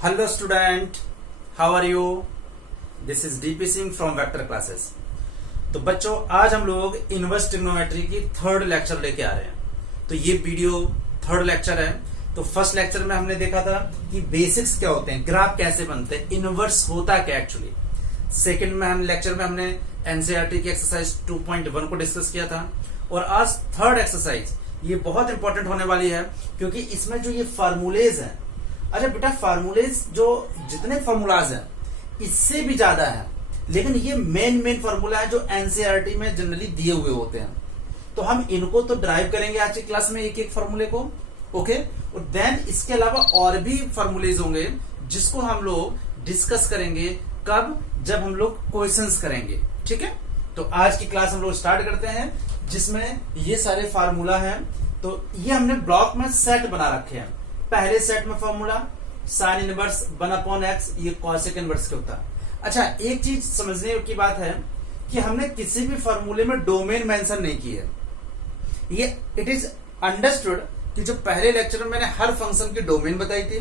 Hello student, how are you? This is DP Singh from Vector Classes। तो बच्चों आज हम लोग इनवर्स ट्रिग्नोमेट्री की थर्ड लेक्चर लेके आ रहे हैं। तो ये वीडियो थर्ड लेक्चर है। तो फर्स्ट लेक्चर में हमने देखा था कि बेसिक्स क्या होते हैं, ग्राफ कैसे बनते हैं, इनवर्स होता क्या एक्चुअली। सेकंड में हम लेक्चर में हमने एनसीईआरटी की एक्सरसाइज 2.1 को डिस्कस किया था। और आज थर्ड एक्सरसाइज ये बहुत इंपॉर्टेंट होने वाली है क्योंकि इसमें जो ये फार्मूलेज हैं, अच्छा बेटा फार्मूलेज जो जितने फार्मूलाज हैं इससे भी ज्यादा है, लेकिन ये मेन फार्मूला है जो एनसीईआरटी में जनरली दिए हुए होते हैं। तो हम इनको तो ड्राइव करेंगे आज की क्लास में एक एक फार्मूले को, ओके। और देन इसके अलावा और भी फार्मूलेज होंगे जिसको हम लोग डिस्कस करेंगे कब, जब हम लोग क्वेश्चंस करेंगे, ठीक है। तो आज की क्लास हम लोग स्टार्ट करते हैं जिसमें ये सारे फार्मूला हैं। तो ये हमने ब्लॉक में सेट बना रखे हैं। पहले सेट में फार्मूला साइन इनवर्स 1/x, ये कॉसेक इनवर्स के होता है। अच्छा एक चीज समझने की बात है कि हमने किसी भी फार्मूले में डोमेन मेंशन नहीं की है। ये इट इज अंडरस्टूड कि जो पहले लेक्चर में मैंने हर फंक्शन की डोमेन बताई थी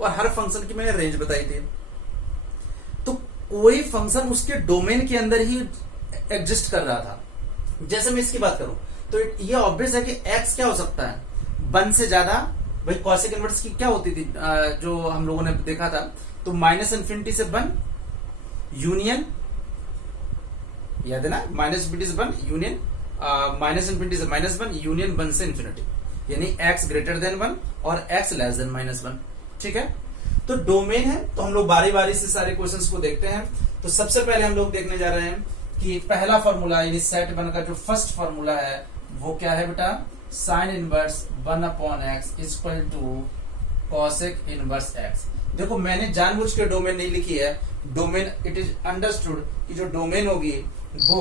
और हर फंक्शन की मैंने रेंज बताई थी। तो कोई फंक्शन उसके डोमेन के अंदर ही एग्जिस्ट कर रहा था। जैसे मैं इसकी बात करूं तो ये ऑब्वियस है कि x क्या हो सकता है, 1 से ज्यादा। भाई कॉसेक इनवर्स की क्या होती थी जो हम लोगों ने देखा था, तो -∞ से 1 यूनियन, याद है ना, -∞ से 1 यूनियन, -∞ से -1 यूनियन 1 से ∞, यानी x ग्रेटर देन 1 और x लेस देन -1, ठीक है। तो डोमेन है, तो हम लोग बारी बारी से सारे क्वेश्चंस को देखते हैं। तो सबसे पहले हम लोग देखने जा रहे हैं कि पहला फॉर्मूला यानी सेट वन का जो फर्स्ट फॉर्मूला है वो क्या है बेटा, sine inverse 1/x equal to cosec inverse x। देखो मैंने जानबूझ के डोमेन नहीं लिखी है। डोमेन इट इज अंडरस्टूड कि जो डोमेन होगी वो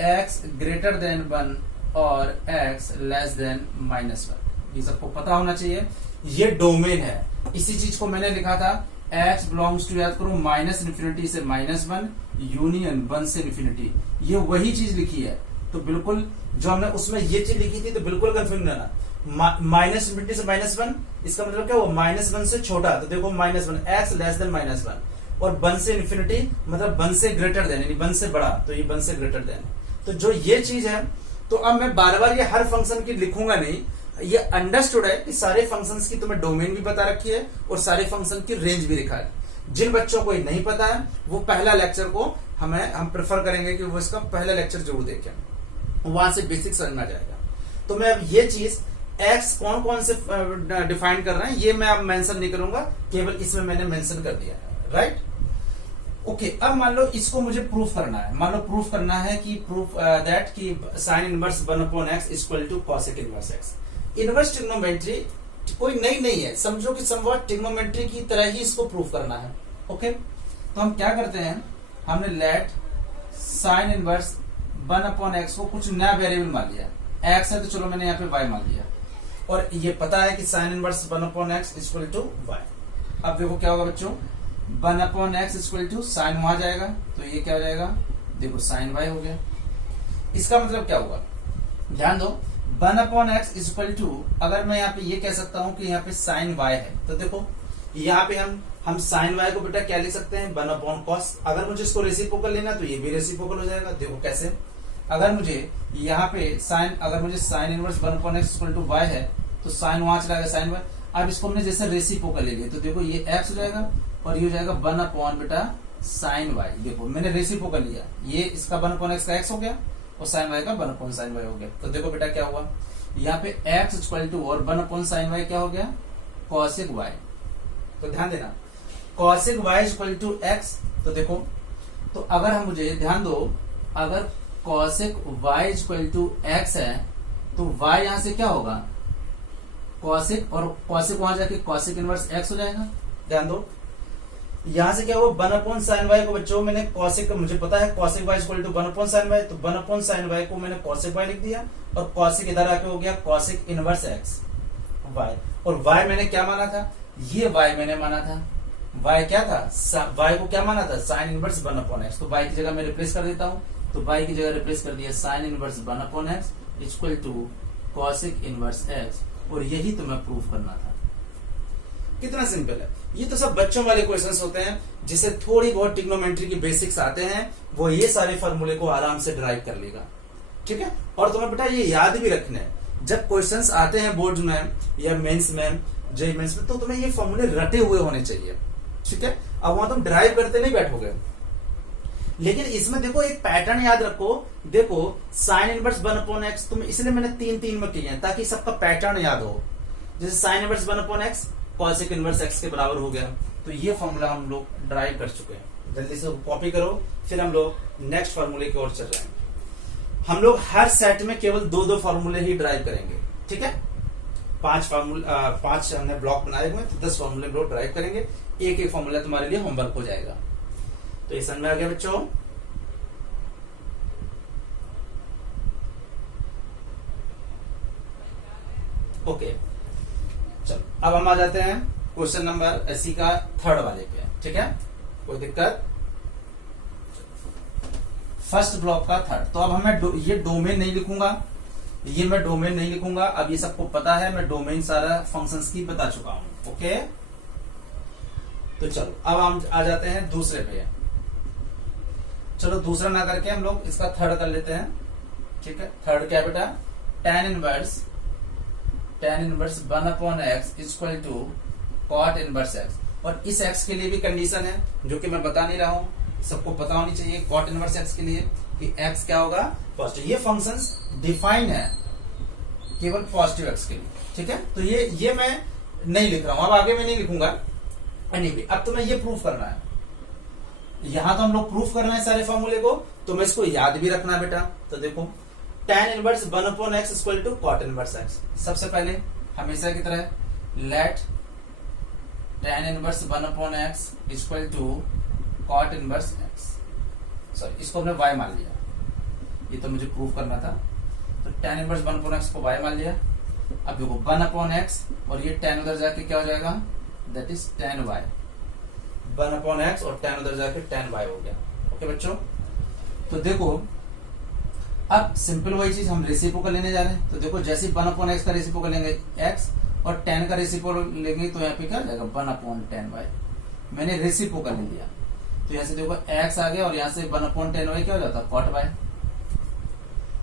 x ग्रेटर देन 1 और x लेस देन -1, ये सबको पता होना चाहिए। ये डोमेन है, इसी चीज को मैंने लिखा था x बिलोंग्स टू, याद करो, -∞ से -1 यूनियन 1 से ∞, ये वही चीज लिखी है। तो बिल्कुल जो हमने उसमें ये चीज लिखी थी तो बिल्कुल कंफ्यूज नहीं होना। -∞ से -1 इसका मतलब क्या हुआ, -1 से छोटा, तो देखो -1 x लेस देन -1, और 1 से ∞ मतलब 1 से ग्रेटर देन, यानी 1 से बड़ा, तो ये 1 से ग्रेटर देन। तो जो ये चीज है, तो अब मैं बार बार ये हर फंक्शन की लिखूंगा नहीं। ये अंडरस्टूड है कि सारे फंक्शंस की तुम्हें डोमेन भी बता रखी है और सारे फंक्शन की रेंज भी लिखा है। जिन बच्चों को ये नहीं पता है वो पहला लेक्चर को हम प्रेफर करेंगे कि वो इसका पहला लेक्चर जरूर देखें, वहां से बेसिक समझ में आ जाएगा। तो मैं अब ये चीज x कौन कौन से डिफाइन कर रहे हैं ये मैं अब मेंशन नहीं करूंगा, केवल इसमें मैंने मेंशन कर दिया है, राइट। ओके, अब मान लो इसको मुझे प्रूफ करना है। मान लो प्रूफ करना है कि प्रूफ दैट कि sine inverse 1/x equal to cosec inverse x। Inverse trigonometry कोई नई नहीं है, समझो कि समवॉट ट्रिग्नोमेट्री की तरह ही इसको प्रूफ करना है, ओके। तो हम क्या करते हैं, हमने लेट साइन इनवर्स 1/x को कुछ नया वेरिएबल मान लिया। x है तो चलो मैंने यहाँ पे y मान लिया, और ये पता है कि sine inverse 1/x equal to y। अब देखो क्या होगा बच्चों, 1/x इक्वल टू साइन वहां जाएगा तो ये क्या हो जाएगा, देखो साइन y हो गया। इसका मतलब क्या होगा, ध्यान दो, 1/x इक्वल टू, अगर मैं यहाँ पे ये कह सकता हूं कि यहाँ पे साइन y है, तो देखो यहाँ पे हम साइन y को बेटा क्या लिख सकते हैं, 1/cos। अगर मुझे इसको रेसिप्रोकल लेना तो ये भी रेसिप्रोकल हो जाएगा। देखो कैसे, अगर मुझे यहाँ पे अगर मुझे sine inverse 1/x equal to y है तो साइन वहां चला गया, साइन y। अब इसको हमने जैसे रेसिप्रोकल ले लिया तो देखो ये x हो जाएगा और ये हो जाएगा 1/ बेटा साइन y। देखो मैंने रेसिप्रोकल लिया, ये इसका 1/x का x हो गया और साइन y का 1/sin y हो गया। तो देखो बेटा क्या हुआ, यहाँ पे x इक्वल टू और 1/sin y क्या हो गया, कॉसेक y। तो ध्यान देना, cosec y equal to x। तो देखो, तो अगर हम मुझे ध्यान दो, अगर cosec y equal to x है तो y यहां से क्या होगा, कॉसेक, और कॉसेक वहां जाके कॉसेक इनवर्स x हो जाएगा। ध्यान दो, यहां से क्या हुआ, 1/sin y को बच्चों मैंने कॉसेक, मुझे पता है cosec y equal to 1/sin y, तो 1/sin y को मैंने कॉसेक y लिख दिया, और कॉसेक इधर आके हो गया कॉसेक इनवर्स x y। और y मैंने क्या माना था, ये y मैंने माना था, y क्या था, y को क्या माना था, साइन इनवर्स 1/x। तो y की जगह मैं रिप्लेस कर देता हूं, तो y की जगह रिप्लेस कर दिया sine inverse 1/x equal to cosec inverse x, और यही तुम्हें प्रूफ करना था। कितना सिंपल है। ये तो सब बच्चों वाले क्वेश्चंस होते हैं, जिसे थोड़ी बहुत ट्रिग्नोमेट्री की बेसिक्स आते हैं, वो ये सारे फॉर्मूले को आराम से ड्राइव कर लेगा। ठीक है, और तुम्हें बेटा ये याद भी रखना है, जब क्वेश्चंस आते हैं बोर्ड में या मेंस में, जेईई मेंस में, तो तुम्हें ये फॉर्मूले रटे हुए होने चाहिए। ठीक है, अब वहां तुम ड्राइव करते नहीं बैठोगे। लेकिन इसमें देखो एक पैटर्न याद रखो, देखो साइन इनवर्स 1/x, तुम इसलिए मैंने 3-3 में किए हैं ताकि सबका पैटर्न याद हो। जैसे sign inverse 1/x cosec inverse x के बराबर हो गया, तो ये फॉर्मूला हम लोग ड्राइव कर चुके हैं। जल्दी से कॉपी करो, फिर हम लोग नेक्स्ट फॉर्मूले की ओर चल रहे हैं। हम लोग हर सेट में केवल 2-2 फॉर्मूले ही ड्राइव करेंगे। ठीक है, 5 हमने ब्लॉक बनाए हुए, तो 10 फॉर्मूले हम लोग ड्राइव करेंगे। एक फॉर्मूला तुम्हारे लिए होमवर्क हो जाएगा। तो ये समझ में आ गया बच्चों? ओके, चलो अब हम आ जाते हैं क्वेश्चन नंबर एसी का 3rd वाले पे। ठीक है, कोई दिक्कत? फर्स्ट ब्लॉक का 3rd। तो अब हमें ये डोमेन नहीं लिखूंगा, ये मैं डोमेन नहीं लिखूंगा। अब ये सबको पता है, मैं डोमेन सारा फंक्शंस की बता चुका हूं। ओके, तो चलो अब हम आ जाते हैं दूसरे पे। चलो दूसरा ना करके हम लोग इसका 3rd कर लेते हैं। ठीक है, 3rd क्या बेटा? tan inverse 1/x equal to cot inverse x। और इस x के लिए भी कंडीशन है जो कि मैं बता नहीं रहा हूं, सबको पता होनी चाहिए। cot इनवर्स x के लिए कि x क्या होगा? पॉजिटिव। ये फंक्शंस डिफाइन है केवल पॉजिटिव x के लिए। ठीक है, तो ये मैं नहीं लिख रहा हूं, अब आगे मैं नहीं लिखूंगा। अब तुम्हें ये प्रूफ करना है, यहां तो हम लोग प्रूफ कर रहे हैं सारे फॉर्मूले को, तो मैं इसको याद भी रखना बेटा। तो देखो tan inverse 1/x equal to cot inverse x। सबसे पहले हमेशा की तरह let tan inverse 1/x equal to cot inverse x। Sorry, इसको हमने y मान लिया, ये तो मुझे प्रूफ करना था। तो tan इनवर्स 1/x को y मान लिया। अब देखो 1/x और ये tan उधर जाके क्या हो जाएगा? That is tan y। 1/x और tan उधर जाके tan y हो गया। ओके बच्चों, तो देखो अब सिंपल वही चीज हम रेसिप्रोकल लेने जा रहे हैं। तो देखो जैसे 1/x का रेसिप्रोकल लेंगे x और tan का रेसिप्रोकल लेंगे, तो यहाँ पे क्या हो जाएगा? 1/tan y। मैंने रेसिप्रोकल ले लिया, तो यहाँ से देखो x आ गया और यहाँ से 1/tan y क्या हो जाता? cot y।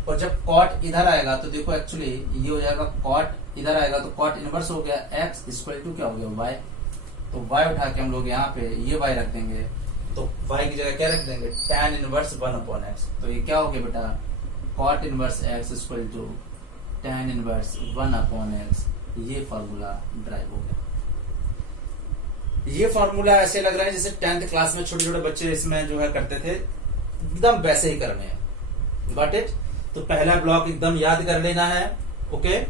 और जब cot इधर आएगा तो देखो एक्चुअली ये हो जाएगा cot, इधर आएगा तो cot इनवर्स हो गया x इक्वल टू क्या हो गया? y। तो y उठा के हम लोग यहाँ पे ये y रख देंगे, तो y की जगह क्या रख देंगे? tan inverse 1/x। तो ये क्या हो गया बेटा? cot inverse x equal to tan inverse 1/x। ये फॉर्मूला ड्राइव हो गया। ये फॉर्मूला ऐसे लग रहा है जैसे 10th क्लास में छोटे छोटे बच्चे इसमें जो है करते थे, एकदम वैसे ही करने हैं। Got it? तो पहला ब्लॉक एकदम याद कर लेना है। Okay,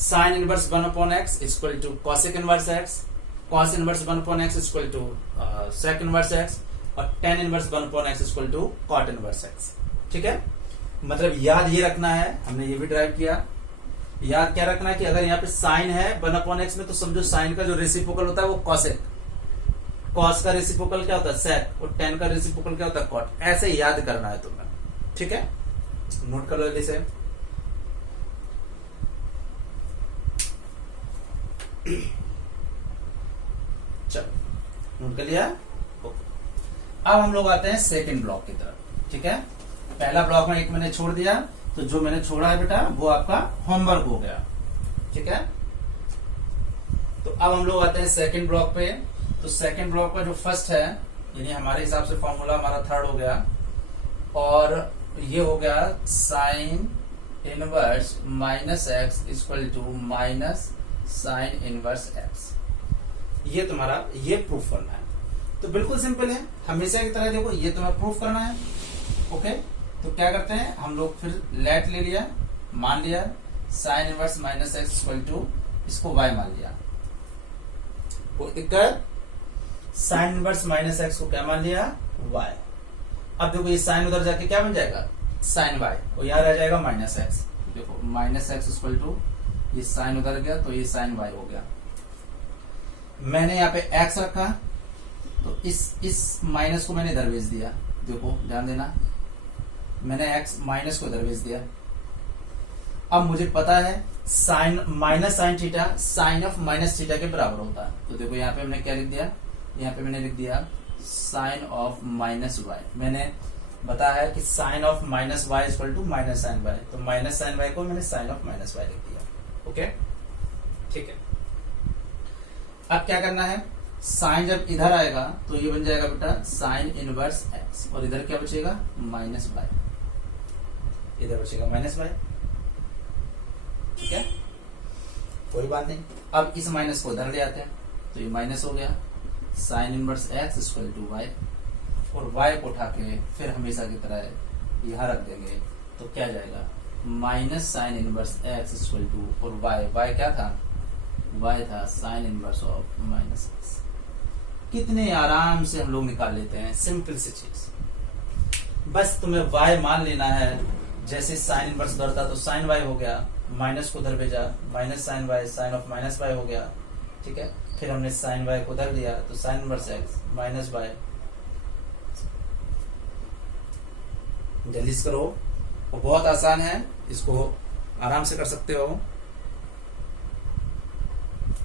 sine inverse 1/x equal to cosec inverse x, cos inverse 1/x equal to sec inverse x, और tan inverse 1/x equal to cot inverse x। ठीक है, मतलब याद ये रखना है, हमने ये भी ड्राइव किया। याद क्या रखना है कि अगर यहाँ पे साइन है 1/x में, तो समझो साइन का जो रेसिप्रोकल होता है वो कॉसेक, कॉस का रेसिप्रोकल क्या होता है? सेक, और tan का रेसिप्रोकल क्या होता है? cot। ऐसे याद करना है तुम्हें। ठीक है, नोट कर लो जल्दी से। चलो नोट कर लिया। अब हम लोग आते हैं सेकंड ब्लॉक की तरफ। ठीक है, पहला ब्लॉक में एक मैंने छोड़ दिया, तो जो मैंने छोड़ा है बेटा वो आपका होमवर्क हो गया। ठीक है, तो अब हम लोग आते हैं सेकंड ब्लॉक पे। तो सेकंड ब्लॉक का जो फर्स्ट है, यानी हमारे हिसाब से फॉर्मूला हमारा 3rd हो गया, और ये हो गया sine inverse -x equal to minus sine inverse x। ये तुम्हारा ये प्रूफ करना है। तो बिल्कुल सिंपल है, हमेशा की तरह देखो ये तुम्हें प्रूफ करना है। ओके, तो क्या करते हैं हम लोग? फिर लेट ले लिया, मान लिया sine inverse -x equal to, इसको y मान लिया। कोई दिक्कत? साइन इनवर्स -x को क्या मान लिया? y। अब देखो ये साइन उधर जाके क्या बन जाएगा? साइन y, और यहां रह जाएगा -x। देखो -x इक्वल टू, ये साइन उधर गया तो ये साइन y हो गया। मैंने यहाँ पे x रखा, तो इस माइनस को मैंने इधर भेज दिया। देखो ध्यान देना, मैंने x माइनस को इधर भेज दिया। अब मुझे पता है sine minus sine theta sine of minus theta के बराबर होता है। तो देखो यहाँ पे हमने क्या लिख दिया? यहाँ पे मैंने लिख दिया साइन ऑफ माइनस वाई। मैंने बताया है कि sine of minus y equal to minus sine y, तो माइनस साइन वाई को मैंने साइन ऑफ माइनस वाई लिख दिया। ओके, ठीक है। अब क्या करना है, साइन जब इधर आएगा तो ये बन जाएगा बेटा साइन इनवर्स एक्स, और इधर क्या बचेगा माइनस वाई, इधर बचेगा माइनस वाई। ठीक है, कोई बात नहीं। अब इस माइनस को इधर ले आते हैं, तो ये माइनस हो गया sine inverse x equal to y, और वाई को उठा के फिर हमेशा की तरह यहां रख देंगे, तो क्या जाएगा minus sine inverse x equal to, और वाई क्या था, वाई था sine inverse of minus x. कितने आराम से हम लोग निकाल लेते हैं, सिंपल सी चीज। बस तुम्हें वाई मान लेना है, जैसे साइन इनवर्स उधर था तो साइन वाई हो गया, माइनस को उधर भेजा minus sine y, sine of minus y हो गया। ठीक है, फिर हमने साइन वाई को उधर लिया तो sine inverse x minus y. जल्दी से करो, वो बहुत आसान है, इसको आराम से कर सकते हो।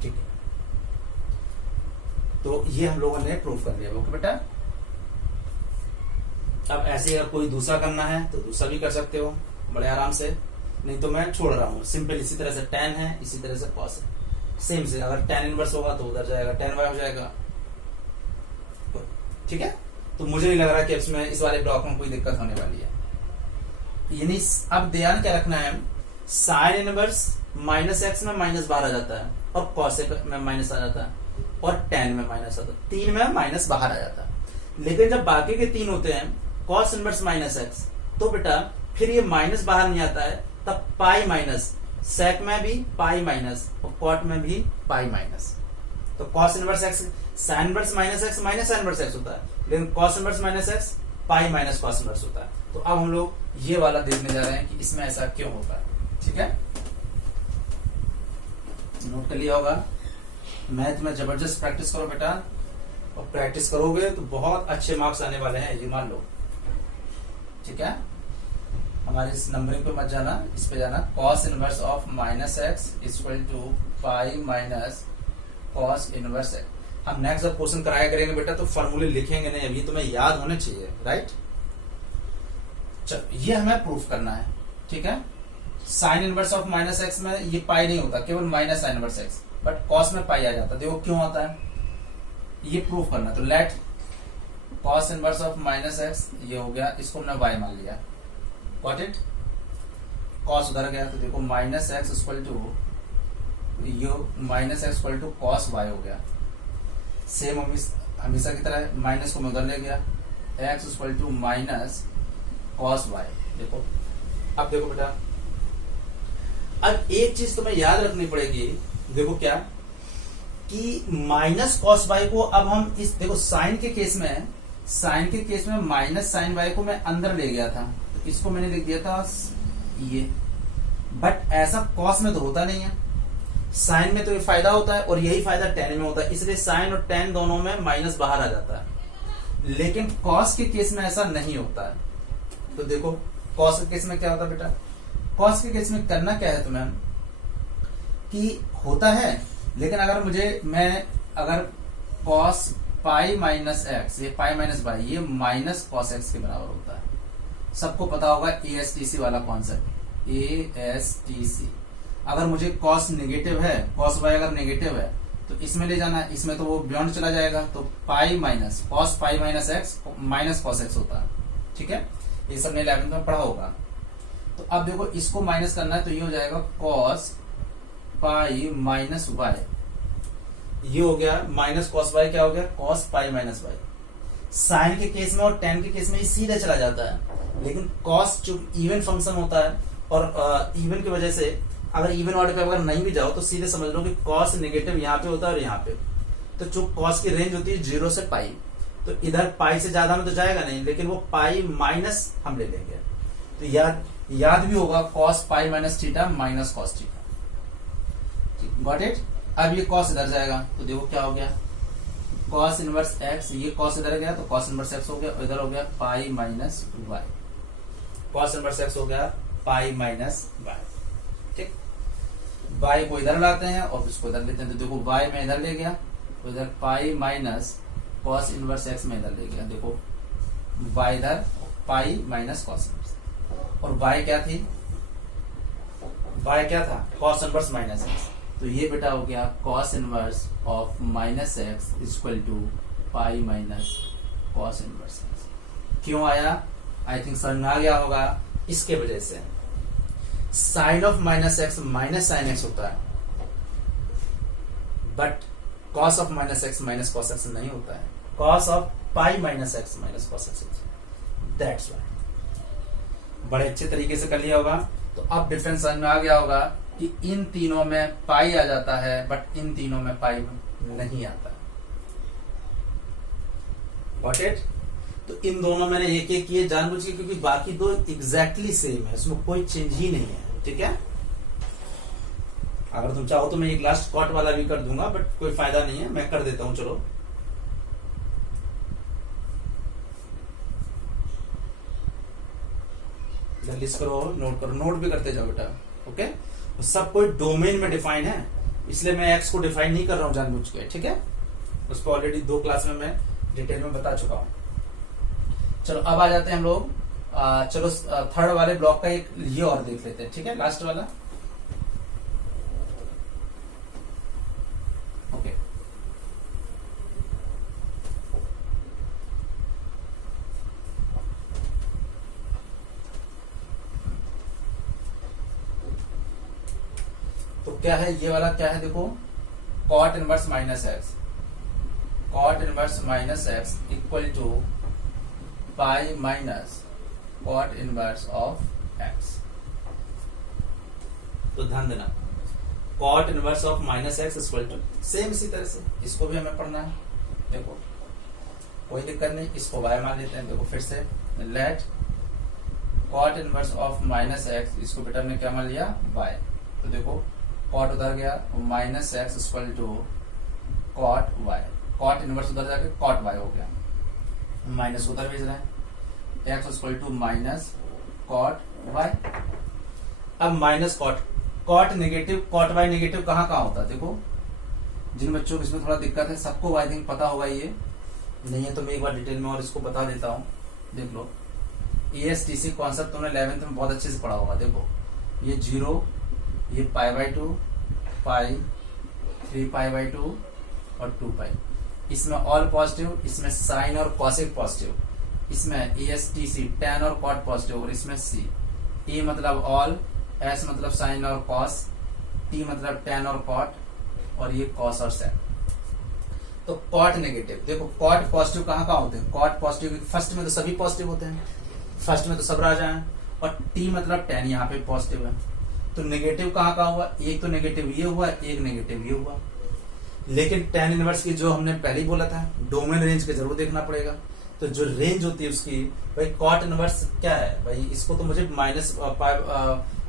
ठीक है, तो ये हम लोगों ने प्रूफ कर लिया। ओके बेटा, अब ऐसे अगर कोई दूसरा करना है तो दूसरा भी कर सकते हो बड़े आराम से, नहीं तो मैं छोड़ रहा हूं। सिंपल इसी तरह से tan है, इसी तरह से cos है, सेम से। अगर tan इनवर्स होगा तो उधर जाएगा, tan y हो जाएगा। ठीक है, तो मुझे नहीं लग रहा कि इसमें इस वाले ब्लॉक में कोई दिक्कत होने वाली है। यानी अब ध्यान क्या रखना है, साइन इनवर्स माइनस एक्स में माइनस बाहर आ जाता है, और cos में माइनस आ जाता है, और tan में माइनस आता है, 3 में माइनस बाहर आ जाता है। लेकिन जब बाकी के 3 होते हैं cos इनवर्स माइनस एक्स, तो बेटा फिर ये माइनस बाहर नहीं आता है, तब पाई माइनस, सेक में भी पाई माइनस, और कॉट में भी पाई माइनस। तो cos inverse x sine inverse minus x minus sine inverse x होता है, लेकिन cos इनवर्स माइनस एक्स पाई माइनस cos इनवर्स होता है। तो अब हम लोग ये वाला देखने जा रहे हैं कि इसमें ऐसा क्यों होता है। ठीक है, नोट कर लिया होगा। मैथ में जबरदस्त प्रैक्टिस करो बेटा, और प्रैक्टिस करोगे तो बहुत अच्छे मार्क्स आने वाले हैं, ये मान लो। ठीक है, हमारे इस नंबरिंग पे मत जाना, इस पे जाना। cos inverse of minus x equal to pi minus cos inverse x. हम नेक्स्ट जब क्वेश्चन कराया करेंगे बेटा तो फॉर्मूले लिखेंगे नहीं, अभी तुम्हें याद होने चाहिए, राइट। चलो, ये हमें प्रूफ करना है। ठीक है, sine inverse of minus x में ये पाई नहीं होता, केवल minus sine inverse x, but cos में पाई आ जाता है। देखो क्यों आता है, ये प्रूफ करना। तो let cos inverse of minus x, ये हो गया, इसको हमने y मान लिया। Got it? cos उधर गया, तो देखो minus x equal to minus x equal to cos y हो गया। सेम हमेशा की तरह माइनस को मैं उधर ले गया, x equal to minus cos y। देखो, अब देखो बेटा, अब एक चीज तुम्हें याद रखनी पड़ेगी। देखो क्या, कि माइनस cos y को अब हम इस, देखो साइन के केस में माइनस साइन y को मैं अंदर ले गया था, तो इसको मैंने लिख दिया था ये। बट ऐसा cos में तो होता नहीं है, साइन में तो ये फायदा होता है, और यही फायदा tan में होता है, इसलिए साइन और tan दोनों में माइनस बाहर आ जाता है। लेकिन cos के केस में ऐसा नहीं होता है। तो देखो cos के केस में क्या होता है बेटा, cos के केस में करना क्या है तुम्हें, कि होता है, लेकिन अगर cos पाई माइनस एक्स, ये पाई माइनस बाई, ये माइनस cos एक्स के बराबर होता है। सबको पता होगा ASTC वाला कॉन्सेप्ट, ASTC। अगर मुझे cos नेगेटिव है, cos y अगर नेगेटिव है तो इसमें ले जाना है, इसमें तो वो बियॉन्ड चला जाएगा, तो पाई minus cos pi minus x minus cos x होता है। ठीक है, ये सब ने 11th में पढ़ा होगा। तो अब देखो इसको माइनस करना है, तो ये हो जाएगा cos पाई माइनस वाई, ये हो गया माइनस cos y, क्या हो गया cos pi minus y. Sine के केस में और tan के केस में ये सीधे चला जाता है, लेकिन cos जो इवन फंक्शन होता है, और इवन की वजह से अगर इवन ऑर्डर पे अगर नहीं भी जाओ तो सीधे समझ लो कि cos नेगेटिव यहाँ पे होता है और यहाँ पे। तो जो cos की रेंज होती है 0 से पाई, तो इधर पाई से ज्यादा में तो जाएगा नहीं, लेकिन वो पाई माइनस हम ले लेंगे। तो याद भी होगा cos pi minus theta minus cos theta. Got it. अब ये cos इधर जाएगा, तो देखो क्या हो गया, cos इनवर्स x, ये cos इधर गया तो cos इनवर्स x हो गया, इधर हो गया pi minus y। cos inverse x हो गया पाई माइनस y। ठीक, y को इधर लाते हैं और इसको इधर लेते हैं, तो देखो y में इधर ले गया, तो इधर पाई माइनस कॉस इनवर्स एक्स में इधर ले गया, देखो y इधर पाई माइनस कॉस इनवर्स, और y क्या थी, y क्या था कॉस इनवर्स माइनस एक्स, तो ये बेटा हो गया cos inverse of minus x equal to pi minus cos inverse x. क्यों आया, आई थिंक समझ में आ गया होगा, इसके वजह से sine of minus x minus sine x होता है, but cos of minus x minus cos x नहीं होता है, cos of pi minus x minus cos x होता है, दैट्स व्हाई। बड़े अच्छे तरीके से कर लिया होगा। तो अब डिफरेंस समझ में आ गया होगा कि इन तीनों में पाई आ जाता है, बट इन तीनों में पाई नहीं आता। Got it? तो इन दोनों मैंने एक एक किए जानबूझ के, क्योंकि बाकी दो एग्जैक्टली सेम है, उसमें कोई चेंज ही नहीं है, ठीक है। अगर तुम चाहो तो मैं एक लास्ट कॉट वाला भी कर दूंगा, बट कोई फायदा नहीं है, मैं कर देता हूं। चलो लिस्ट करो, नोट करो, नोट भी करते जाओ बेटा, ओके। तो सब कोई डोमेन में डिफाइन है, इसलिए मैं एक्स को डिफाइन नहीं कर रहा हूं जानबूझ के, ठीक है। उसको ऑलरेडी 2 क्लास में मैं डिटेल में बता चुका हूं। चलो अब आ जाते हैं हम लोग, चलो थर्ड वाले ब्लॉक का एक ये और देख लेते हैं, ठीक है, लास्ट वाला। ओके, तो क्या है ये वाला, क्या है देखो, cot inverse minus x, cot inverse minus x equal to pi minus cot inverse of x. तो ध्यान देना, cot inverse of minus x equal to, same इसी तरह से इसको भी हमें पढ़ना है। देखो कोई दिक्कत नहीं, इसको y मान लेते हैं। देखो फिर से let cot inverse of minus x, इसको बेटा ने क्या मान लिया y। तो देखो कॉट उधर गया, minus x equal to cot y, cot inverse उधर जाके कॉट वाई हो गया, माइनस उधर भेज रहे हैं, x equal to minus cot y. अब minus cot, cot negative, cot y negative कहाँ कहाँ होता है, देखो जिन बच्चों को इसमें थोड़ा दिक्कत है, सबको आई थिंक पता होगा, ये नहीं है तो मैं एक बार डिटेल में और इसको बता देता हूँ। देख लो, ESTC कॉन्सेप्ट तुमने 11th में बहुत अच्छे से पढ़ा होगा। देखो ये 0, ये पाई बाई 2, पाई, 3 पाई बाई 2 और 2 पाई, इसमें ऑल पॉजिटिव, इसमें साइन और कॉसिक पॉजिटिव, इसमें ESTC tan और कॉट पॉजिटिव, और इसमें C, E मतलब ऑल, S मतलब साइन और कॉस, T मतलब tan और कॉट, और ये कॉस और सेक। तो कॉट नेगेटिव, देखो कॉट पॉजिटिव कहाँ कहाँ होते हैं, कॉट पॉजिटिव फर्स्ट में तो सभी पॉजिटिव होते हैं, फर्स्ट में तो सब राजा हैं, और T मतलब tan यहाँ पे पॉजिटिव है। तो नेगेटिव कहाँ कहाँ हुआ, एक तो नेगेटिव ये हुआ, एक नेगेटिव ये हुआ। लेकिन tan इनवर्स की जो हमने पहले ही बोला था, डोमेन रेंज के जरूर देखना पड़ेगा। तो जो रेंज होती है उसकी, भाई कॉट इनवर्स क्या है, भाई इसको तो मुझे माइनस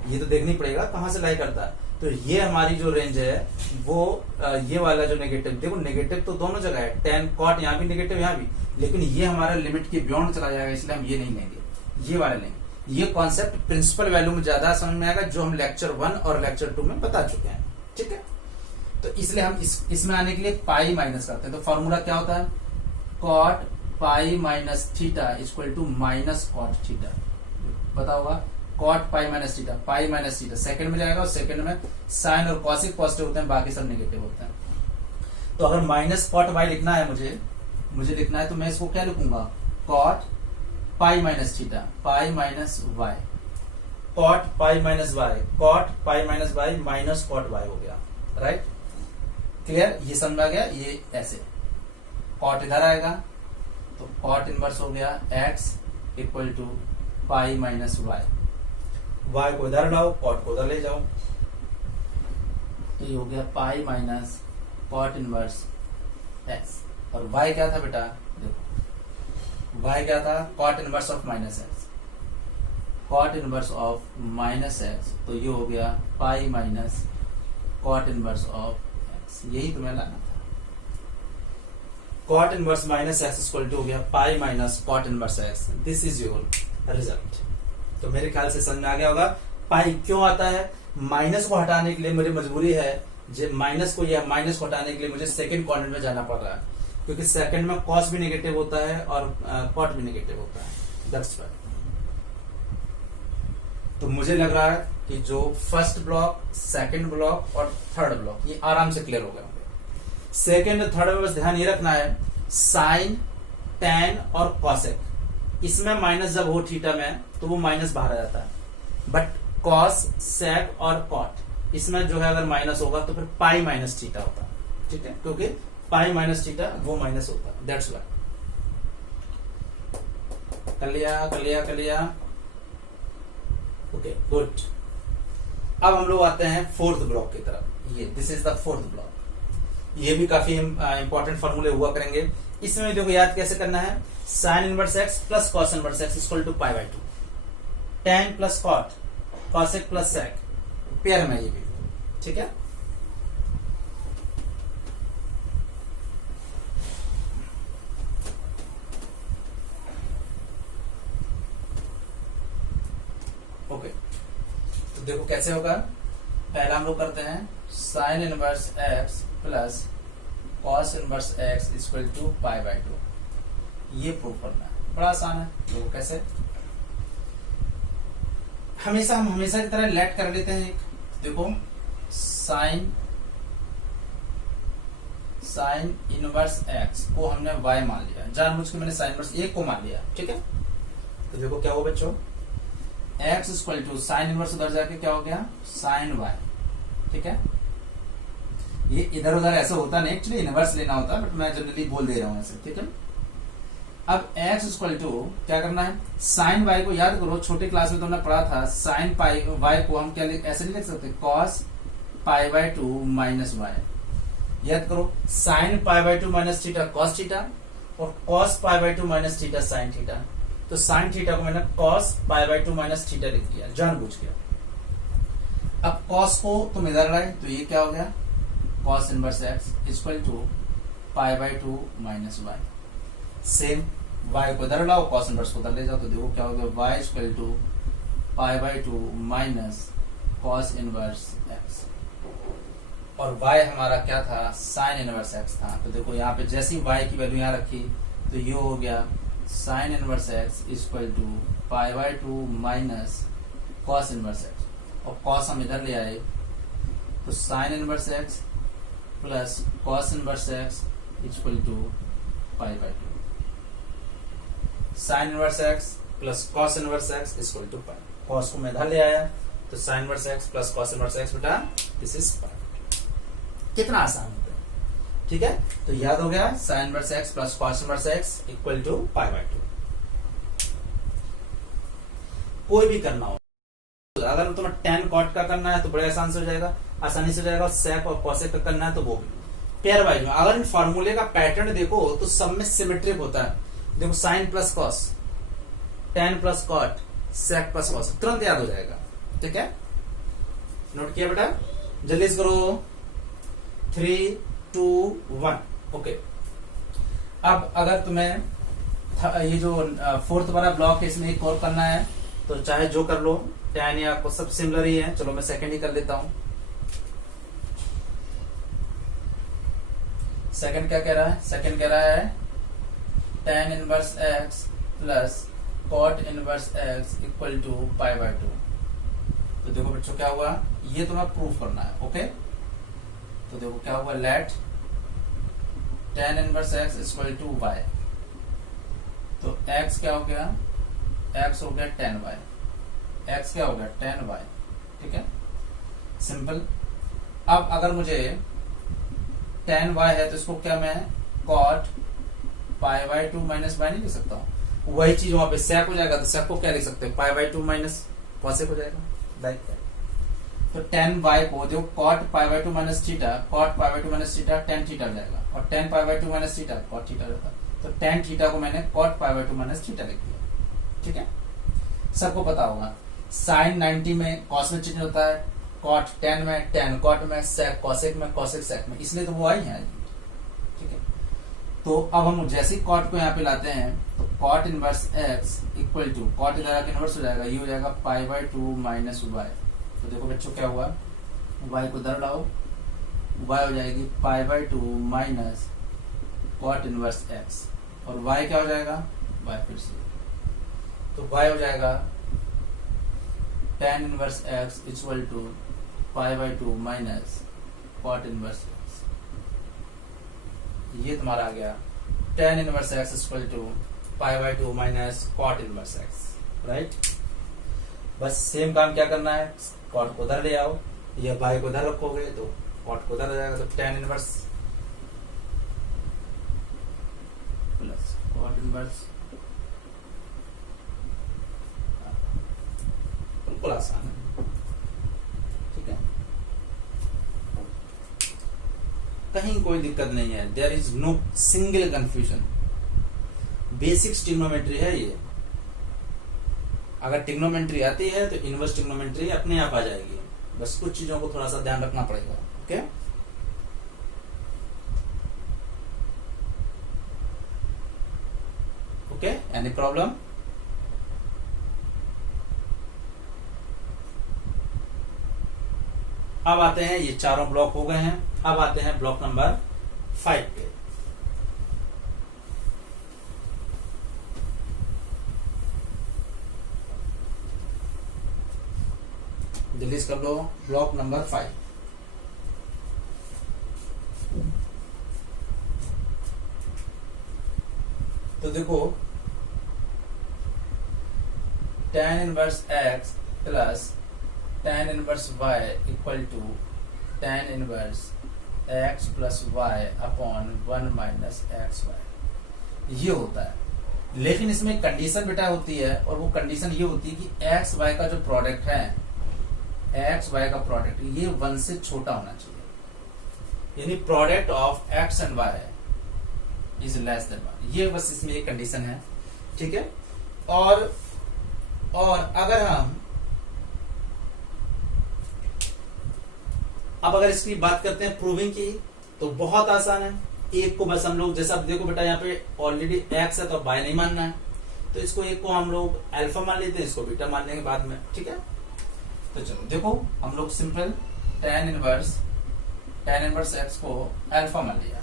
ये तो देखनी पड़ेगा कहाँ से लाई करता है। तो ये हमारी जो रेंज है वो ये वाला जो नेगेटिव, देखो नेगेटिव तो दोनों जगह है, tan कॉट यहाँ भी नेगेटिव यहाँ भी, लेकिन ये हमारा लिमिट के बियॉन्ड चला जाएगा, इसलिए हम ये नहीं लेंगे, ये वाला लेंगे। ये कॉन्सेप्ट प्रिंसिपल वैल्यू में ज्यादा समझ में आएगा, जो हम लेक्चर 1 और लेक्चर 2 में बता चुके हैं, ठीक है। तो इसलिए हम इसमें आने के लिए पाई माइनस करते हैं। तो फॉर्मूला क्या होता है, cot pi minus theta equal to minus cot theta. पता होगा cot pi minus theta, pi minus theta second में जाएगा, और सेकंड में साइन और कॉसिक पॉजिटिव होते हैं, बाकी सब नेगेटिव होते हैं। तो अगर माइनस कॉट वाई लिखना है मुझे लिखना है, तो मैं इसको क्या लिखूंगा, cot pi minus theta, pi minus y, cot pi minus y, cot pi minus y minus cot y हो गया, राइट। क्लियर, ये समझ आ गया। ये ऐसे कॉट इधर आएगा, तो कॉट इनवर्स हो गया x equal to pi minus y, y को इधर लाओ, कॉट को उधर ले जाओ, तो ये हो गया pi minus cot inverse x. और वाई क्या था बेटा, देखो वाई क्या था, cot inverse of minus x, cot inverse of minus x, तो ये हो गया pi minus cot inverse of x, यही तुम्हें लाना था। Cot inverse minus x equal to हो गया pi minus cot inverse x, this is your result. तो मेरे ख्याल से समझ में आ गया होगा पाई क्यों आता है। माइनस को हटाने के लिए मेरी मजबूरी है, माइनस को हटाने के लिए मुझे सेकंड क्वाड्रेंट में जाना पड़ रहा है। क्योंकि सेकंड में कॉस भी नेगेटिव होता है और कॉट भी नेगेटिव होता है, दैट्स व्हाई। तो मुझे लग रहा है कि जो फर्स्ट ब्लॉक, सेकंड ब्लॉक और थर्ड ब्लॉक ये आराम से क्लियर हो गए होंगे। सेकंड थर्ड में बस ध्यान ये रखना है, साइन, टैन और कॉसेक, इसमें माइनस जब हो थीटा में तो वो माइनस बाहर आ जाता है, बट कॉस, सेक और कॉट इसमें जो है अगर माइनस होगा तो फिर पाई माइनस थीटा होता है, ठीक है, क्योंकि पाई माइनस थीटा वो माइनस होता है, दैट्स व्हाई। कर लिया ओके गुड। अब हम लोग आते हैं फोर्थ ब्लॉक की तरफ। ये this is the fourth block. ये भी काफी इंपॉर्टेंट फॉर्मूले हुआ करेंगे। इसमें देखो याद कैसे करना है, sine inverse x plus cos inverse x equal to pi by 2, tan plus cot, cosec plus sec, pair में ये भी, ठीक है। ओके तो देखो कैसे होगा, पहला हम लोग करते हैं sine inverse x plus cos inverse x equal to pi by 2, ये प्रूव करना है, बड़ा आसान है। देखो कैसे, हम हमेशा की तरह लेट कर लेते हैं। देखो साइन इनवर्स एक्स को हमने y मान लिया, जानबूझ के मैंने साइन इनवर्स एक को मान लिया, ठीक है। तो देखो क्या हुआ बच्चों, x equal to sine inverse उधर जाके क्या हो गया, साइन y, ठीक है। ये इधर उधर ऐसा होता नहीं, एक्चुअली इनवर्स लेना होता है, बट मैं जनरली बोल दे रहा हूं ऐसे, ठीक है। अब x इक्वल टू क्या करना है, साइन y को याद करो, छोटे क्लास में तो हमने पढ़ा था, साइन पाई y को हम क्या ऐसे नहीं लिख सकते, cos pi by 2 minus y। याद करो, sine pi by 2 minus theta cos theta और cos pi by 2 minus theta sine theta. तो साइन थीटा को मैंने cos pi by 2 minus theta लिख दिया जानबूझ के। अब कॉस को तुम इधर लाए तो ये क्या हो गया, cos inverse x equal to pi by 2 minus y. Same y को इधर लाओ, कॉस इनवर्स को उधर ले जाओ, तो देखो क्या हो गया, y equal to pi by 2 minus cos inverse x, और y हमारा क्या था, साइन इनवर्स एक्स था। तो देखो यहाँ पे जैसी y की वैल्यू यहाँ रखी तो ये हो गया sine inverse x equal to pi by 2 minus cos inverse x, और कॉस हम इधर ले आए तो sine inverse x plus cos inverse x equal to pi by 2, sine inverse x plus cos inverse x equal to pi. Cos को मैं इधर ले आया तो sine inverse x plus cos inverse x बेटा दिस इज पाई। कितना आसान होता है, ठीक है। तो याद हो गया, sine inverse x plus cos inverse x equal to pi by 2। कोई भी करना हो, अगर तुम्हें टेन कॉट का करना है तो बड़े आसानी से हो जाएगा, और सेक और कॉसेक का करना है तो वो भी पेयर वाइज में। अगर इन फॉर्मूले का पैटर्न देखो तो सब में सिमेट्रिक होता है। देखो sine plus cos, tan plus cot, sec plus cos, तुरंत याद हो जाएगा, ठीक है। नोट किया बेटा, जल्दी से करो, 3 2 1 ओके। अब अगर तुम्हें ये जो फोर्थ वाला ब्लॉक है इसमें एक और करना है तो चाहे जो कर लो, टैन या आपको सब सिमिलर ही है। चलो मैं सेकंड ही कर लेता हूं। सेकंड क्या कह रहा है, सेकंड कह रहा है tan inverse x plus cot inverse x equal to pi by 2। तो देखो बच्चों क्या हुआ, ये तुम्हें प्रूफ करना है, ओके। तो देखो क्या हुआ, let tan inverse x equal to y. तो x क्या हो गया, x हो गया tan y, x क्या हो गया tan y, ठीक है, सिंपल। अब अगर मुझे tan y है तो इसको क्या मैं cot pi by 2 minus y नहीं लिख सकता हूँ। वही चीज वहां पे sec हो जाएगा तो sec को क्या लिख सकते हैं, पाई बाय 2 माइनस cosec हो जाएगा, लाइक दैट। तो tan y को जो cot pi by 2 minus theta, cot pi by 2 minus theta tan theta हो जाएगा, और tan pi by 2 minus theta cot theta रहता। तो tan थीटा को मैंने cot pi by 2 minus theta लिख दिया, ठीक है। सबको पता होगा साइन 90 में cos में चेंज होता है, cot tan में, tan cot में, sec cosec में, cosec sec में, इसलिए तो वो आई है, ठीक है। तो अब हम जैसे ही cot को यहाँ पे लाते हैं तो cot inverse x equal to cot इधर इनवर्स हो जाएगा, ये हो जाएगा पाई बाय 2 माइनस वाई। तो देखो बच्चों क्या हुआ, y को इधर लाओ, y हो जाएगी pi by 2 minus cot inverse x, और y क्या हो जाएगा, y फिर से, तो y हो जाएगा tan inverse x equal to pi by 2 minus cot inverse x। ये तुम्हारा आ गया tan inverse x equal to pi by 2 minus cot inverse x, right. बस सेम काम क्या करना है, कॉट को उधर ले आओ, या y को उधर रखोगे तो कॉट को उधर आ जाएगा, तो tan inverse plus cot inverse, बिल्कुल आसान है, ठीक है, कहीं कोई दिक्कत नहीं है, there is no single confusion. Basic trigonometry है ये, अगर ट्रिग्नोमेट्री आती है तो इनवर्स ट्रिग्नोमेट्री अपने आप आ जाएगी, बस कुछ चीजों को थोड़ा सा ध्यान रखना पड़ेगा। Okay, okay, any problem? अब आते हैं, ये चारों ब्लॉक हो गए हैं, अब आते हैं ब्लॉक नंबर 5 पे। जल्दी कर लो, ब्लॉक नंबर 5। तो देखो tan inverse x plus tan inverse y equal to tan inverse x plus y upon 1 minus x y, ये होता है। लेकिन इसमें कंडीशन बेटा होती है, और वो कंडीशन ये होती है कि एक्स वाई का जो प्रोडक्ट है, एक्स वाई का प्रोडक्ट ये 1 से छोटा होना चाहिए, यानी product of x and y is less than 1, ये बस इसमें एक कंडीशन है, ठीक है। और अगर हम अब अगर इसकी बात करते हैं प्रूविंग की, तो बहुत आसान है। एक को बस हम लोग, जैसा अब देखो बेटा यहाँ पे ऑलरेडी एक्स है तो बाय नहीं मानना है, तो इसको एक को हम लोग अल्फा मान लेते हैं, इसको बीटा मान लेंगे बाद में, ठीक है। तो चलो देखो, हम लोग सिंपल tan इनवर्स x को अल्फा मान लिया।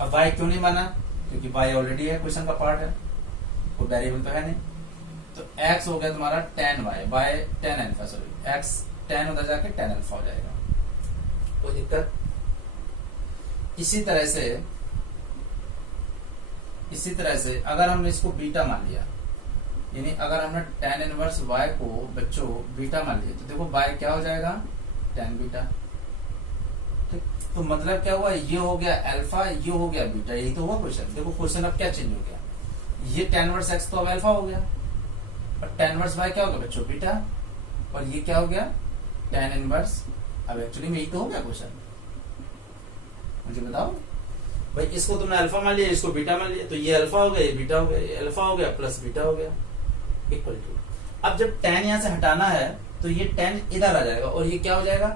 अब y क्यों नहीं माना, क्योंकि y ऑलरेडी है, क्वेश्चन का पार्ट है, कोई वेरिएबल तो है नहीं, तो x हो गया तुम्हारा tan y tan alpha, sorry x tan उधर जाके tan अल्फा हो जाएगा, कोई दिक्कत। इसी तरह से अगर हमने इसको बीटा मान लिया, यानी अगर हमने tan इनवर्स y को बच्चों बीटा मान लिया, तो देखो y क्या हो जाएगा, tan बीटा, ठीक। तो मतलब क्या हुआ, ये हो गया अल्फा, ये हो गया बीटा, यही तो हुआ क्वेश्चन। देखो क्वेश्चन अब क्या चेंज हो गया, ये tan इनवर्स x तो अब अल्फा हो गया, और tan इनवर्स y क्या हो गया बच्चों, बीटा, और ये क्या हो गया tan इनवर्स, अब एक्चुअली में यही तो हो गया क्वेश्चन। मुझे बताओ भाई, इसको तुमने अल्फा मान लिया, इसको बीटा मान लिया, तो ये अल्फा हो गया, ये बीटा हो गया, ये अल्फा हो गया प्लस बीटा हो गया, इक्वल टू। अब जब tan यहां से हटाना है तो ये tan इधर आ जाएगा, और ये क्या हो जाएगा,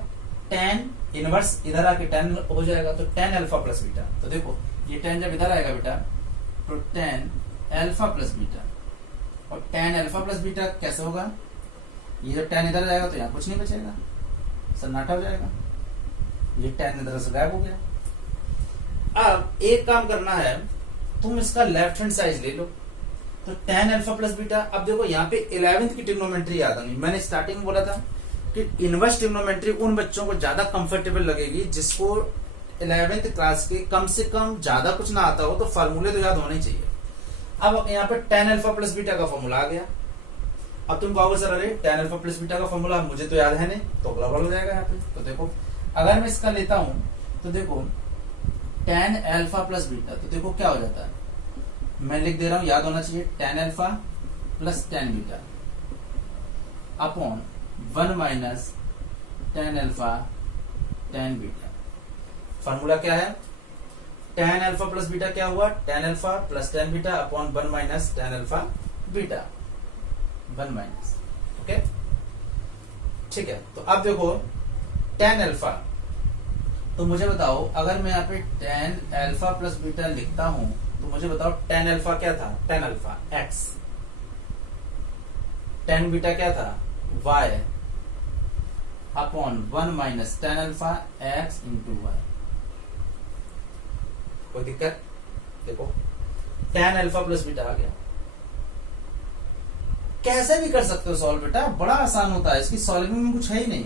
tan इनवर्स इधर आके tan हो जाएगा, तो tan अल्फा प्लस बीटा। तो देखो ये tan जब इधर आएगा बेटा, तो tan अल्फा प्लस बीटा, और tan अल्फा प्लस बीटा कैसे होगा, ये जब tan इधर जाएगा तो यहाँ कुछ नहीं बचेगा, सन्नाटा हो जाएगा, ये tan इधर से गायब हो गया। अब एक काम करना है, तुम इसका लेफ्ट हैंड साइड ले लो, तो tan अल्फा प्लस बीटा। अब देखो यहाँ पे 11th की ट्रिग्नोमेट्री याद होगी, मैंने स्टार्टिंग में बोला था कि इनवर्स ट्रिग्नोमेट्री उन बच्चों को ज्यादा कंफर्टेबल लगेगी जिसको 11th क्लास के कम से कम ज्यादा कुछ ना आता हो, तो फार्मूले तो याद होने चाहिए। अब यहाँ पे tan अल्फा प्लस बीटा का फॉर्मूला आ गया। अब तुम कहोगे सर अरे tan अल्फा प्लस बीटा का फॉर्मूला मुझे तो याद है नहीं, तो गड़बड़ हो जाएगा यहाँ पे। तो देखो अगर मैं इसका लेता हूं, तो देखो tan अल्फा प्लस बीटा, तो देखो क्या हो जाता है, मैं लिख दे रहा हूं, याद होना चाहिए, tan alpha plus tan beta upon 1 minus tan alpha tan beta. Formula क्या है, tan अल्फा प्लस बीटा क्या हुआ, tan alpha plus tan beta upon 1 minus tan alpha beta, 1 minus, okay ठीक है। तो अब देखो tan अल्फा, तो मुझे बताओ अगर मैं यहाँ पे tan अल्फा प्लस बीटा लिखता हूं, तो मुझे बताओ tan अल्फा क्या था, tan alpha x, tan beta क्या था y upon 1 minus tan alpha x into y। कोई दिक्कत, देखो tan अल्फा प्लस बीटा आ गया। कैसे भी कर सकते हो सॉल्व बेटा, बड़ा आसान होता है, इसकी सॉल्विंग में कुछ है ही नहीं।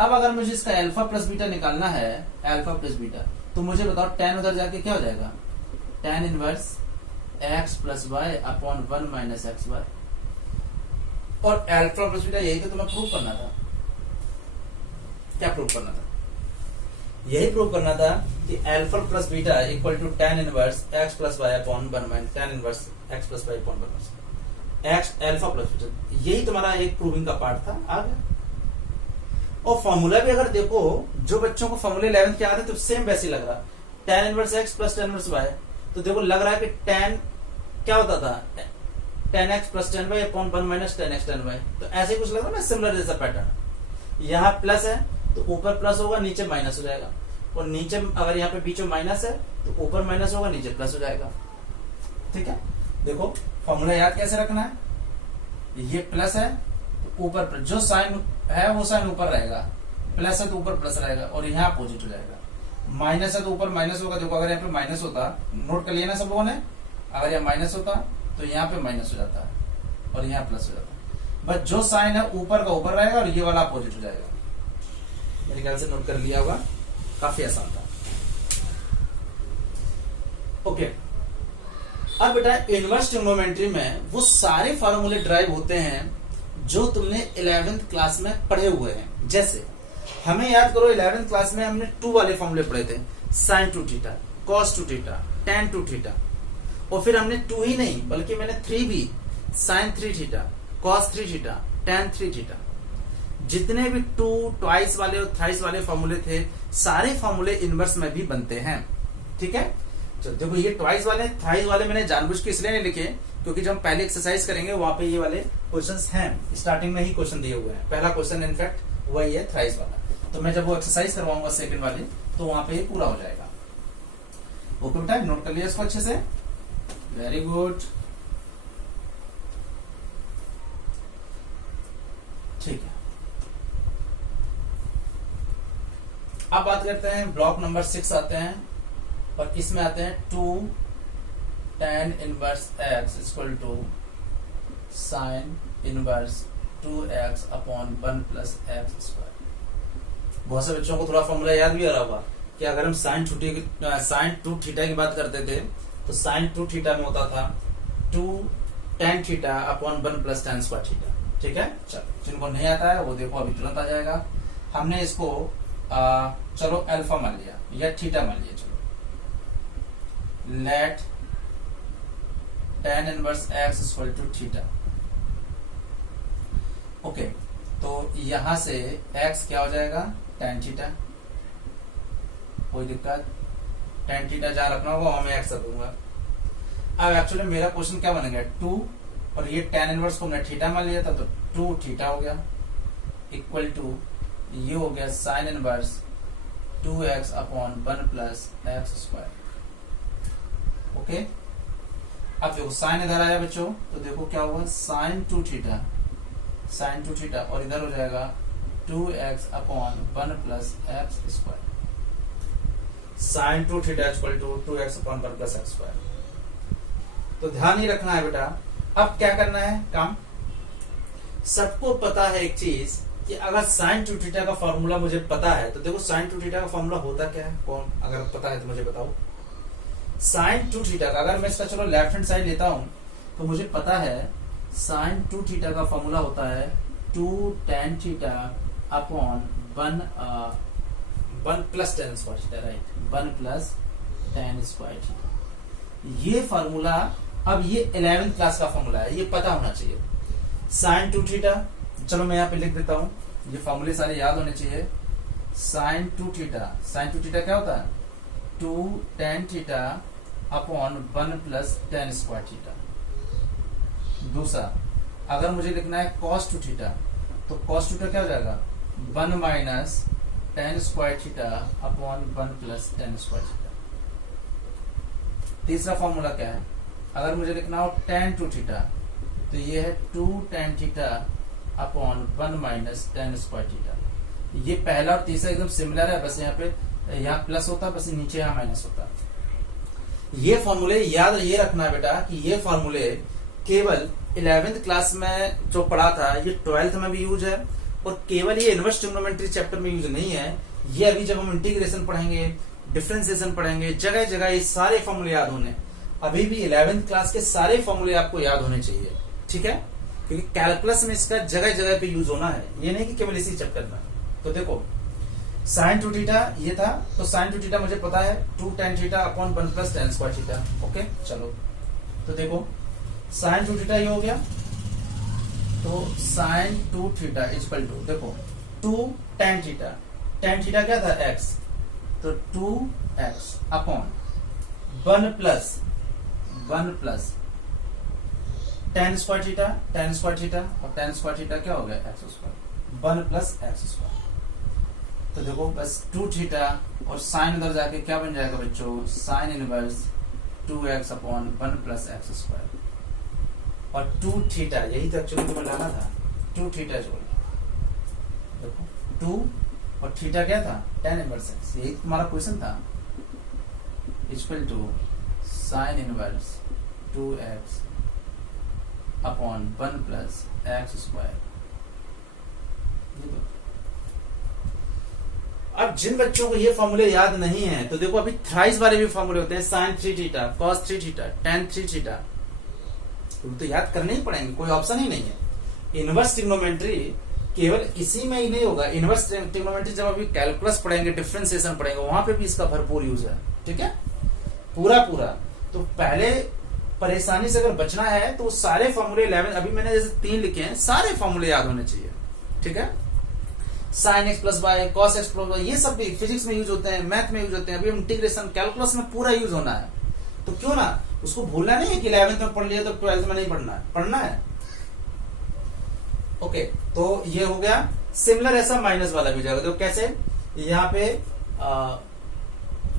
अब अगर मुझे इसका अल्फा प्लस बीटा निकालना है, अल्फा प्लस बीटा, तो मुझे बताओ tan उधर जाके क्या हो जाएगा, tan inverse x plus y upon 1 minus x y. और अल्फा प्लस बीटा यही तो तुम्हें प्रूव करना था। क्या प्रूव करना था? यही प्रूव करना था कि alpha plus beta equal to tan inverse x plus y upon 1 minus tan inverse x plus y upon 1 x alpha plus beta. यही तुम्हारा एक प्रूविंग का पार्ट था, आ गया। और फॉर्मूला भी अगर देखो, जो बच्चों को फॉर्मूले 11th के आते हैं तो सेम वैसे ही लग रहा, tan inverse x plus tan inverse y। तो देखो लग रहा है कि tan क्या होता था, tan x plus tan y upon 1 minus tan x tan y। तो ऐसे कुछ लग रहा है ना, सिमिलर जैसा पैटर्न। यहाँ प्लस है तो ऊपर प्लस होगा, नीचे माइनस हो जाएगा। और नीचे अगर यहाँ पे बीच में माइनस है तो ऊपर माइनस होगा, नीचे प्लस हो जाएगा। ठीक है, देखो फॉर्मूला याद कैसे रखना है, ये प्लस है तो ऊपर जो साइन है वो साइन ऊपर रहेगा, प्लस है तो ऊपर प्लस रहेगा, और यहाँ अपोजिट हो जाएगा। माइनस है तो ऊपर माइनस होगा। देखो अगर यहाँ पे माइनस होता, नोट कर लिया ना सब लोगों ने, अगर यहाँ माइनस होता तो यहाँ पे माइनस हो जाता है और यहाँ प्लस हो जाता है। बस जो साइन है ऊपर का ऊपर रहेगा और ये वाला अपोजिट हो जाएगा। मेरे ख्याल से नोट कर लिया होगा, काफी आसान था। ओके, अब बेटा इनवर्स ट्रिग्नोमेट्री में वो सारे फार्मूले ड्राइव होते हैं जो तुमने 11th क्लास में पढ़े हुए हैं। जैसे हमें याद करो 11th क्लास में हमने 2 वाले फॉर्मूले पढ़े थे, sin 2 theta, cos 2 theta, tan 2 theta. और फिर हमने 2 ही नहीं बल्कि मैंने 3 भी, sin 3 theta, cos 3 theta, tan 3 theta. जितने भी 2, ट्वाइस वाले और थ्राइस वाले फॉर्मूले थे, सारे फॉर्मूले इनवर्स में भी बनते हैं। ठीक है, चलो देखो ये ट्वाइस वाले थ्राइस वाले मैंने जानबूझ के इसलिए नहीं लिखे क्योंकि जब हम पहले एक्सरसाइज करेंगे वहां पे ये वाले क्वेश्चंस हैं, स्टार्टिंग में ही क्वेश्चन दिए हुए हैं। पहला क्वेश्चन इनफैक्ट वही है थ्राइस वाला, तो मैं जब वो एक्सरसाइज करवाऊंगा सेकंड वाली तो वहां पे ये पूरा हो जाएगा। ओके बेटा, नोट कर लिया इसको अच्छे से, वेरी गुड। ठीक है, अब बात करते हैं ब्लॉक नंबर 6 आते हैं और इसमें आते हैं 2 tan inverse x equal to sine inverse 2x upon 1 plus x square. बहुत से बच्चों को थोड़ा फॉर्मूला याद भी आ रहा होगा कि अगर हम साइन 2 थीटा की बात करते थे तो साइन 2 थीटा में होता था 2 tan theta upon 1 plus tan square theta. ठीक है, चलो जिनको नहीं आता है वो देखो अभी तुरंत आ जाएगा। हमने इसको चलो अल्फा मान लिया या थीटा मान लिया। चलो let tan inverse x equal to theta. Okay, तो यहां से x क्या हो जाएगा, tan थीटा। कोई दिक्कत, tan थीटा जहां रखना होगा वहां मैं x रखूंगा। अब एक्चुअली मेरा क्वेश्चन क्या बनेगा, 2 और ये tan इनवर्स को हमने थीटा मान लिया था तो 2 थीटा हो गया इक्वल टू ये हो गया sine inverse 2x upon 1 plus x square. Okay, अब देखो साइन इधर आया बच्चों तो देखो क्या हुआ, साइन 2 थीटा, साइन 2 थीटा और इधर हो जाएगा 2x upon 1 plus x square. Sine 2 theta equal to 2x upon 1 plus x square. तो ध्यान ही रखना है बेटा। अब क्या करना है काम, सबको पता है एक चीज कि अगर साइन 2 थीटा का फॉर्मूला मुझे पता है तो देखो साइन 2 थीटा का फॉर्मूला होता क्या है, कौन अगर पता है तो मुझे बताओ। साइन 2 थीटा का अगर मैं इसका चलो लेफ्ट हैंड साइड लेता हूं तो मुझे पता है साइन 2 थीटा का फॉर्मूला होता है 2 tan theta upon 1 plus tan square theta, right, 1 plus tan square theta. ये फॉर्मूला, अब ये 11th क्लास का फॉर्मूला है, ये पता होना चाहिए। साइन 2 थीटा, चलो मैं यहाँ पे लिख देता हूं, ये फॉर्मूले सारे याद होने चाहिए। साइन 2 थीटा, साइन 2 थीटा क्या होता है, 2 tan theta upon 1 plus tan square theta. दूसरा, अगर मुझे लिखना है cos 2 थीटा तो cos 2 थीटा क्या हो जाएगा, 1 minus tan square theta upon 1 plus tan square theta. तीसरा फॉर्मूला क्या है, अगर मुझे लिखना हो tan 2 थीटा तो ये है 2 tan theta upon 1 minus tan square theta. ये पहला और तीसरा एकदम सिमिलर है, बस यहाँ पे यहाँ प्लस होता है, बस नीचे यहाँ माइनस होता है। ये फॉर्मूले याद ये रखना बेटा कि ये फॉर्मूले केवल 11th क्लास में जो पढ़ा था ये 12th में भी यूज है, और केवल ये इनवर्स ट्रिग्नोमेट्री चैप्टर में यूज नहीं है। ये अभी जब हम इंटीग्रेशन पढ़ेंगे, डिफरेंशिएशन पढ़ेंगे, जगह जगह ये सारे फॉर्मूले याद होने। अभी भी 11th क्लास के सारे फॉर्मूले आपको याद होने चाहिए, ठीक है, क्योंकि कैलकुलस में इसका जगह जगह पे यूज होना है, ये नहीं कि केवल इसी चैप्टर में। तो देखो साइन टू थीटा ये था, तो साइन टू थीटा मुझे पता है 2 tan theta upon 1 plus tan square theta. Okay चलो, तो देखो साइन टू थीटा ये हो गया, तो sine two theta equal to देखो 2 tan थीटा, tan थीटा क्या था x, तो 2x upon 1 plus tan square theta, tan square theta, और tan स्क्वायर थीटा क्या हो गया x square, 1 plus x square. तो देखो बस 2 थीटा और साइन उधर जाके क्या बन जाएगा बच्चों, sign inverse 2x upon 1 plus x square, और 2 थीटा यही तो एक्चुअली तुम्हें लाना था, 2 थीटा जो देखो 2 और थीटा क्या था tan इनवर्स x, यही तुम्हारा क्वेश्चन था, equal to sine inverse 2x upon 1 plus x square. अब जिन बच्चों को ये फॉर्मूले याद नहीं है तो देखो अभी थ्राइस वाले भी फॉर्मूले होते हैं, sine 3 theta, cos 3 theta, tan 3 theta, तो याद करने ही पड़ेंगे, कोई ऑप्शन ही नहीं है। इनवर्स ट्रिग्नोमेट्री केवल इसी में ही नहीं होगा, इनवर्स ट्रिग्नोमेट्री जब अभी कैलकुलस पढ़ेंगे, डिफरेंशिएशन पढ़ेंगे, वहां पे भी इसका भरपूर यूज है, ठीक है, पूरा। तो पहले परेशानी से अगर बचना है तो सारे फॉर्मूले 11 अभी मैंने जैसे 3 लिखे हैं, सारे फॉर्मूले याद होने चाहिए, ठीक है। Sine x plus y, cos x plus y, ये सब भी फिजिक्स में यूज होते हैं, मैथ में यूज होते हैं, अभी इंटीग्रेशन कैलकुलस में पूरा यूज होना है, तो क्यों ना उसको भूलना नहीं है कि 11th में पढ़ लिया तो 12th में नहीं पढ़ना है। ओके, तो ये हो गया। सिमिलर ऐसा माइनस वाला भी जाएगा, तो कैसे यहाँ पे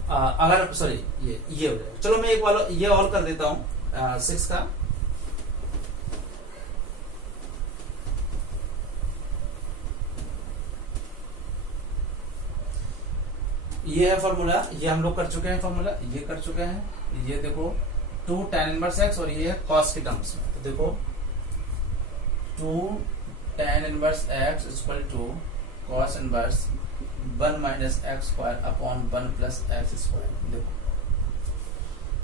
अगर सॉरी ये हो जाएगा, चलो मैं एक वाला ये और कर देता हूं 6 का। ये है फॉर्मूला, ये हम लोग कर चुके हैं, फॉर्मूला ये कर चुके हैं। ये देखो 2 tan इनवर्स x और ये है cos के टर्म्स में, तो देखो 2 tan inverse x equal to cos inverse 1 minus x square upon 1 plus x square. देखो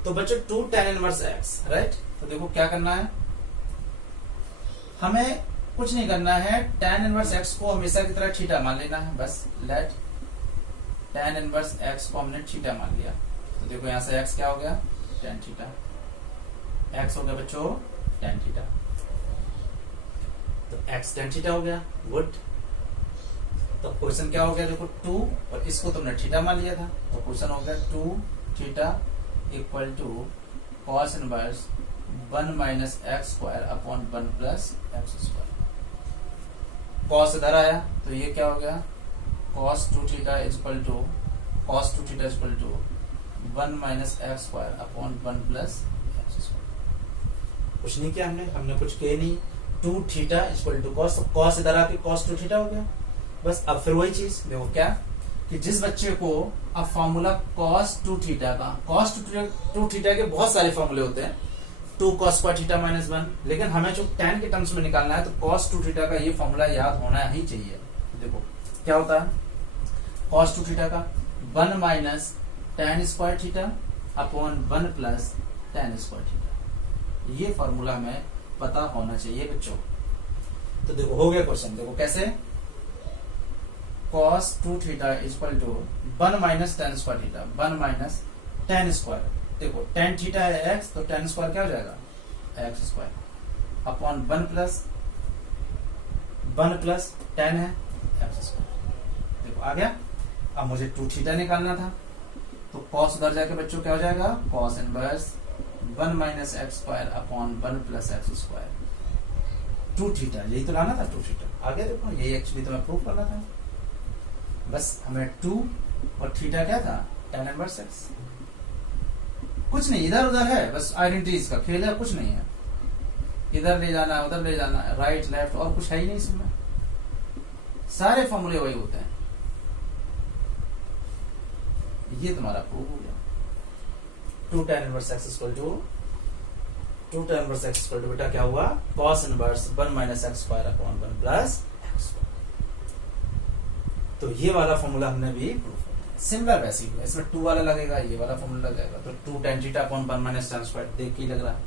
तो बच्चों 2 tan इनवर्स x, राइट, तो देखो क्या करना है, हमें कुछ नहीं करना है, tan इनवर्स x को हमेशा की तरह थीटा मान लेना है, बस लेट tan इनवर्स x को हमने थीटा मान लिया, तो देखो यहां से x क्या हो गया tan थीटा, x हो गया बच्चों tan थीटा, तो x tan थीटा हो गया, गुड। तो क्वेश्चन क्या हो गया, देखो 2 और इसको तुमने थीटा मान लिया था, तो क्वेश्चन हो गया 2 theta equal to cos inverse 1 minus x square upon 1 plus x square. cos इधर आया तो ये क्या हो गया cos 2 theta equal to 1 minus x square upon 1 plus x square. कुछ नहीं किया हमने कुछ किया नहीं, 2 थीटा इक्वल टू cos, तो cos इधर आके cos 2 थीटा हो गया, बस। अब फिर वही चीज देखो क्या कि जिस बच्चे को अब फॉर्मूला cos 2 थीटा का, cos 2 थीटा के बहुत सारे फॉर्मूले होते हैं, 2 cos स्क्वायर थीटा माइनस 1, लेकिन हमें जो tan के टर्म्स में निकालना है तो cos 2 थीटा का ये फॉर्मूला याद होना ही चाहिए। देखो क्या होता है cos 2 थीटा का 1 minus tan square theta upon 1 plus tan square theta, ये फॉर्मूला हमें पता होना चाहिए बच्चों। तो देखो हो गया क्वेश्चन, देखो कैसे cos 2 theta equal to 1 minus tan square theta, 1 minus tan square, देखो tan थीटा है x, तो tan स्क्वायर क्या हो जाएगा x square upon 1 plus tan है x स्क्वायर। देखो आ गया। अब मुझे 2 थीटा निकालना था, तो cos उधर जाके बच्चों क्या हो जाएगा cos inverse 1 minus x square upon 1 plus x square. 2 theta यही तो लाना था, 2 थीटा आ गया। देखो यही एक्चुअली तो मैं प्रूव करना था, बस हमें 2 और थीटा क्या था tan इनवर्स x, कुछ नहीं इधर उधर है, बस आइडेंटिटीज का खेल है, कुछ नहीं है, इधर ले जाना उधर ले जाना, राइट लेफ्ट, और कुछ है ही नहीं इसमें, सारे फॉर्मूले वही होते हैं। ये तुम्हारा प्रूव हो गया। 2 tan inverse x equal to बेटा क्या हुआ cos inverse 1 minus x square upon 1 plus x square. तो ये वाला फॉर्मूला हमने भी सिमिलर वैसे ही इसमें 2 वाला लगेगा, ये वाला फॉर्मूला लगेगा, तो 2 tan theta upon 1 minus tan square देख के ही लग रहा है।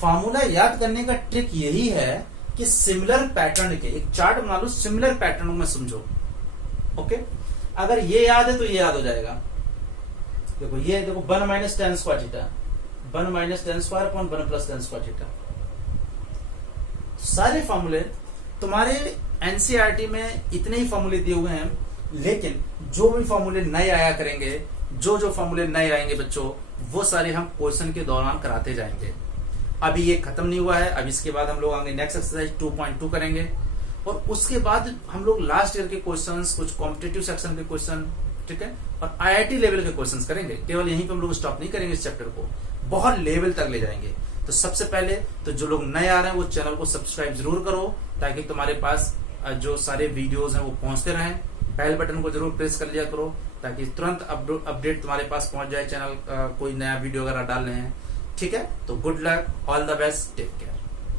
फॉर्मूला याद करने का ट्रिक यही है कि सिमिलर पैटर्न के एक चार्ट बना लो, सिमिलर पैटर्न में समझो। ओके, अगर ये याद है तो ये याद हो जाएगा। देखो ये देखो 1 minus tan square theta, 1 minus tan square upon 1 plus tan square theta. सारे फॉर्मूले तुम्हारे एनसीईआरटी में इतने ही फॉर्मूले दिए हुए हैं, लेकिन जो भी फॉर्मूले नए आया करेंगे, जो फॉर्मूले नए आएंगे बच्चों, वो सारे हम क्वेश्चन के दौरान कराते जाएंगे। अभी ये खत्म नहीं हुआ है, अब इसके बाद हम लोग आगे नेक्स्ट एक्सरसाइज 2.2 करेंगे, और उसके बाद हम लोग लास्ट ईयर के क्वेश्चंस, कुछ कॉम्पिटिटिव सेक्शन के क्वेश्चन, ठीक है, और आईआईटी लेवल के क्वेश्चंस करेंगे। केवल यहीं पे हम लोग स्टॉप नहीं करेंगे, इस चैप्टर को बहुत लेवल तक ले जाएंगे। तो सबसे पहले तो जो लोग नए आ रहे हैं वो चैनल को सब्सक्राइब जरूर करो, ताकि तुम्हारे पास जो सारे वीडियोस हैं वो पहुंचते रहें। बेल बटन को जरूर प्रेस कर लिया करो, ताकि तुरंत अपडेट तुम्हारे पास पहुंच जाए। चैनल कोई नया वीडियो अगर डाल रहे हैं, ठीक है। तो good luck, all the best, take care.